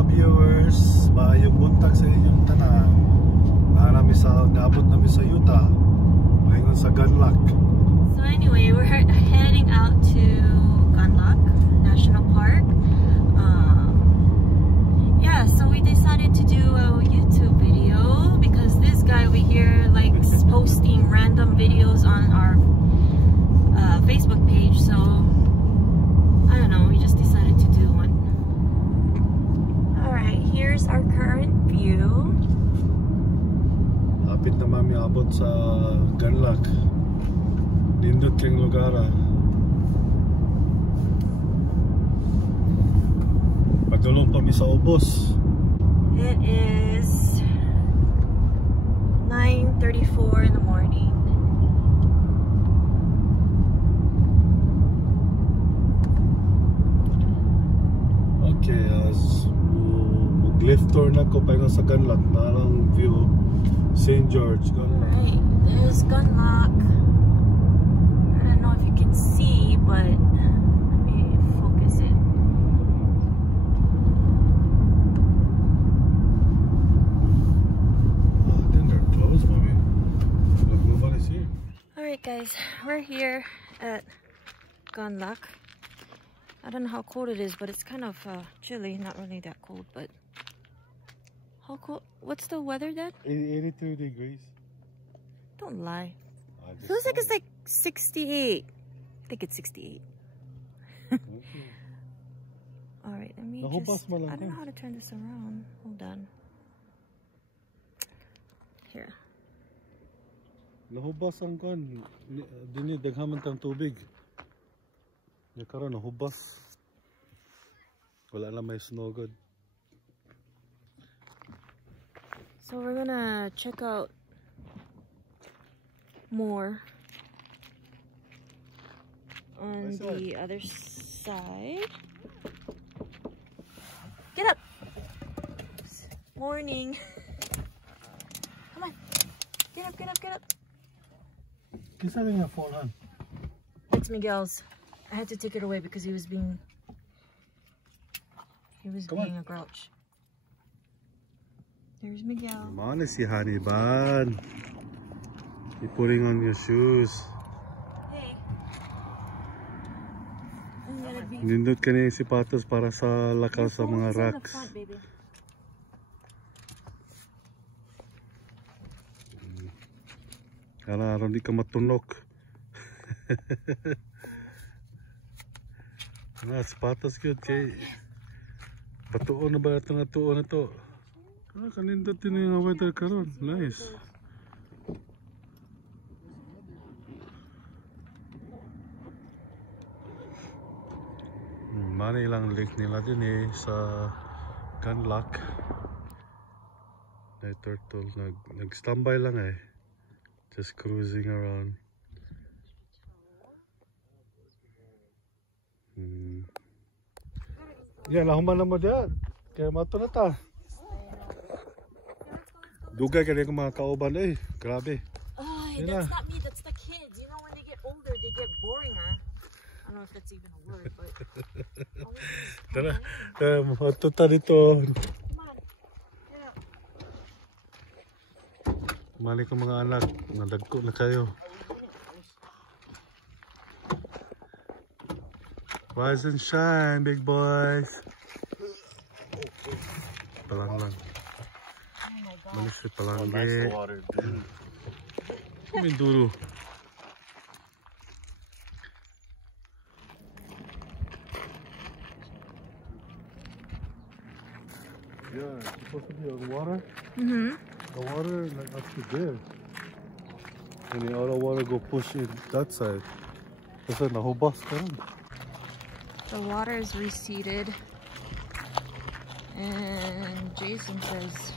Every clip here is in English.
mga viewers, maayong buntag sa inyong tanan. Naabot namin sa Utah, pahingon sa Gunlock. So anyway, we're heading out to Gunlock National Park. Yeah, so we decided to do a YouTube video because this guy over here likes posting random videos on our Facebook page. So I don't know, we just decided to do one. Alright, here's our current view. Hapit na mami abot sa Gunlock. Nindot kang lugar. Pagdulong kami sa ubos. It is 9:34 in the morning. Okay, mag-lift tour na ko pahingon sa Gunlock. Narang view St. George, Gunlock. Right, there's Gunlock. I don't know if you can see, but let me focus it. I think they're closed, mommy. Look, nobody's here. Alright guys, we're here at Gunlock. I don't know how cold it is, but it's kind of chilly. Not really that cold, but how cold? What's the weather, Dad? 83 degrees. Don't lie. Feels like it's like 68. I think it's 68. Alright, let me just... I don't know how to turn this around. Hold on. Here. Nahubas ang kan. Dini daghaman tang tubig. Ya karon nahubas. Wala na may snow good. So we're gonna check out more on the other side. Get up! Morning. Come on. Get up, get up, get up. Kisa rin yung phone, han? It's Miguel's. I had to take it away because he was being a grouch. There's Miguel. Come on, si Honey Bun. You're putting on your shoes. Hey. Nindot ka na yung sipatos para sa lakaw sa mga rocks. Kala araw di ka matunok. Sipatos yun kay batuon na ba ito nga tuon na to? Kanindot din yung weather karon. Nice. Mani ilang lake nila din sa Gunlock. Na turtle nag-standby lang just cruising around. Yeah, lahuman na mo dyan. Kaya mato na ta. Dugay ka rin yung mga kauban grabe. That's not me, that's the kids. You know when they get older, they get boring, huh? I don't know if that's even a word, but... Tara, mato ta dito. Come on, get up. Mali ko mga anak, nadagko na kayo. Rise and shine, big boys. Palang lang. Malis yung palangge. Nice water, dude. Kuminduro. Yeah, it's supposed to be on water. The water like up to there. And the other water go push in that side. Kasi nahubas ka rin. The water is receded. And Jason says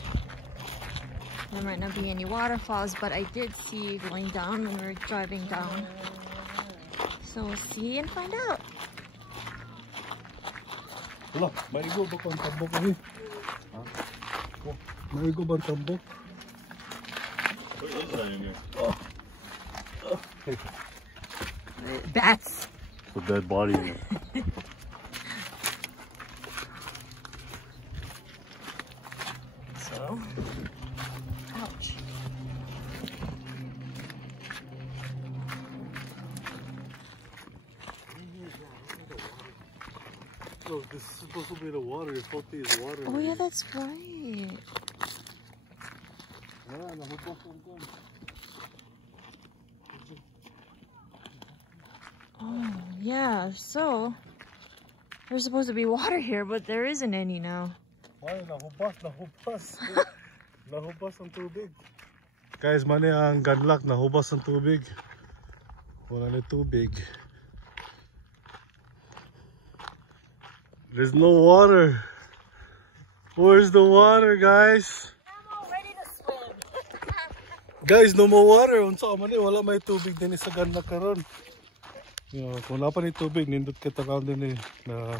there might not be any waterfalls, but I did see going down when we were driving down. So we'll see and find out. Wala, maigo ba kung tambok kami? Maigo ba ang tambok? What is that in here? Bats. It's a dead body in it. So this is supposed to be the water. It's supposed to be the water. Oh yeah, that's right. Oh yeah, so there's supposed to be water here, but there isn't any now. Why? Nahubas ang tubig. Guys, mani ang Gunlock, nahubas ang tubig. Wala na tubig. There's no water. Where's the water, guys? I'm all ready to swim. Guys, no more water. Unsa man wala may tubig din sa Gunlock karon. Kung wala pa ni tubig, nindot kita karon din na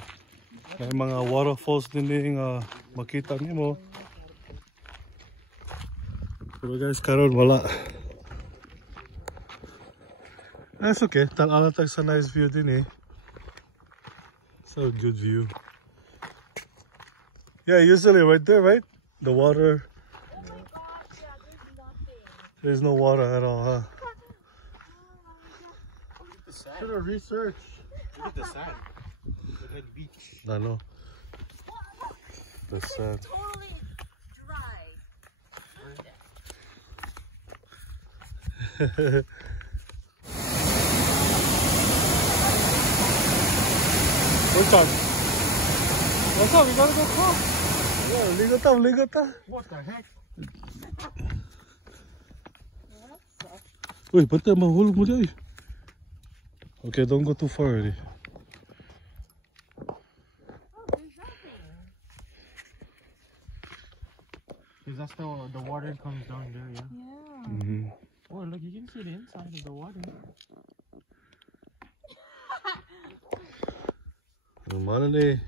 may mga waterfalls din nga makita nimo. Pero guys, karon wala. That's okay. Tanaw tag sa nice view din eh. So good view. Yeah, usually right there, right? The water. Oh my gosh, yeah, there's nothing. There's no water at all, huh? Should have researched. Look at the sand. Look like beach. I know. The sand. Totally dry. What's up? What's up? We gotta go cross. Yeah, ligata. What the heck? Uy, ba't tayo mahulog mo dyan? Okay, don't go too far already. Because that's the water comes down there, yeah? Yeah. Oh, look, you can see the inside of the water. Mana ni?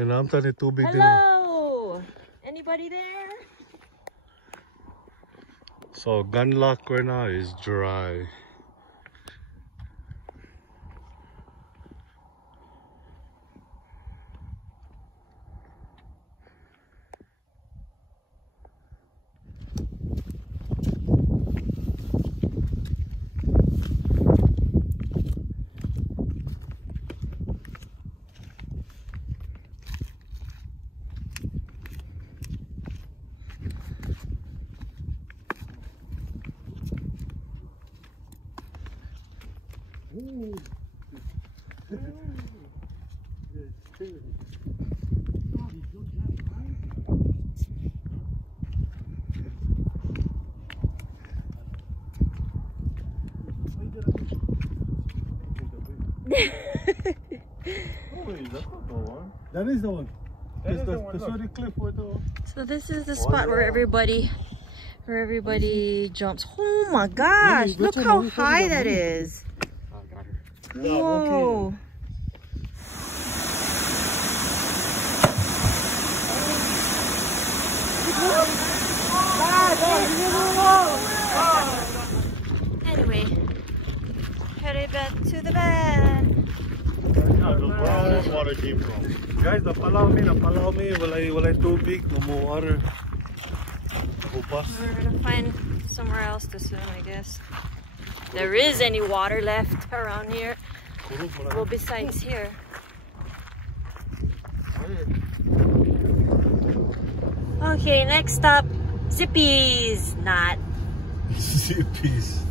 Inamta ni tubig din eh. Hello! Anybody there? So Gunlock right now is dry. That is the one. That's the cliff where the... So this is the spot where everybody jumps. Oh my gosh, look how high that is. Whoa. Anyway, headed back to the van. Where all this water came from. Guys, napalaw mi. Walay tubig, no more water. Upas. We're gonna find somewhere else to swim, I guess. There is any water left around here. Well, besides here. Okay, next stop, Zippy's. Not. Zippy's.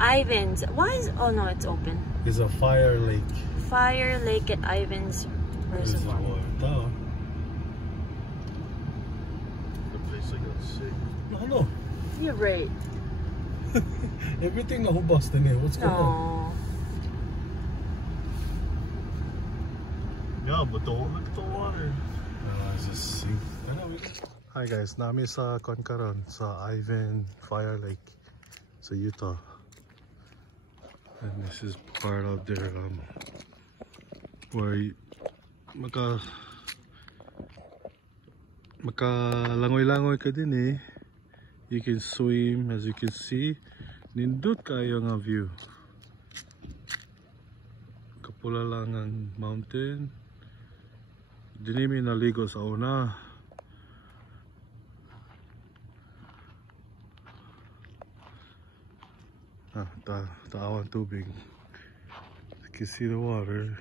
Ivins. Why is... Oh no, it's open. It's a fire lake. Fire Lake at Ivins Reservoir. No. The place I got sick. No. You're right. Everything nahubas din eh. What's going on? No. Yeah, but look at the water. Just see. Hi guys, nami sa Concaron sa Ivins Fire Lake sa Utah. And this is part of their where makalangoy-langoy ka din eh. You can swim, as you can see. Nindot kayo nga view. Kapula lang ang mountain. Dini mi naligo sa una. Taawan tubig. You can see the water.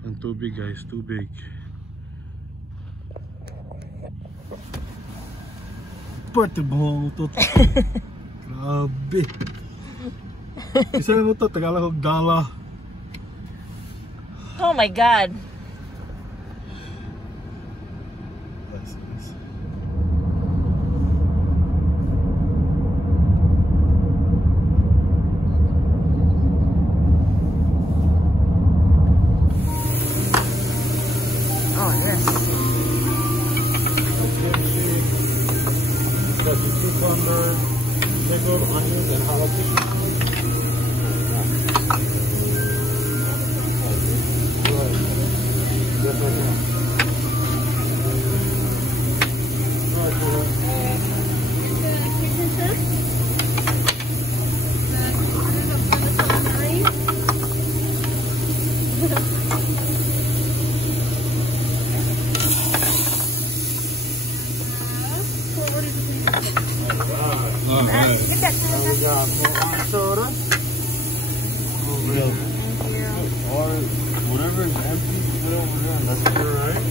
Ang tubig guys, tubig. Pati mo ito. Grabe. Isa na mo ito, Tagalog dala. Oh my God. Oh yes. Got the cucumber, pickled onions, and jalapeno. Alright. We got more orange soda. Or whatever is empty, put over there and that's your right.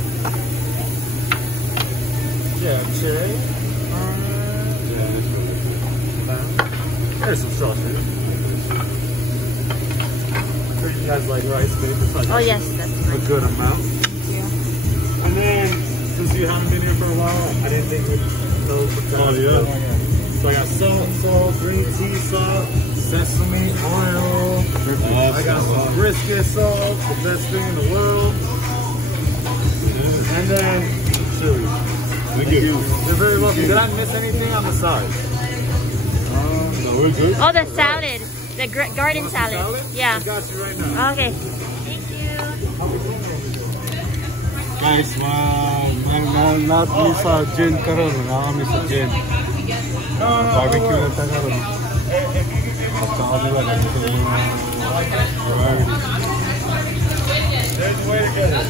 Yeah, cherry. Yeah, that's really good. There's some sausage. I'm sure you guys like rice, but it's like Oh yes, that's a nice. good amount. Yeah. And then, since you haven't been here for a while, I didn't think we'd know for Oh, yeah. So I got salt, green tea salt, sesame oil. I got some brisket salt, the best thing in the world. And then chili. Thank you. You're very welcome. Did I miss anything on the side? No, we're good. Oh, the salad, the garden salad. Yeah. I got you right now. Okay. Thank you. Guys, not me sa gin karon, kami sa gin. Barbecue lang tayo karon. Pagkakalila lang ito yung variety. There's a way to get it.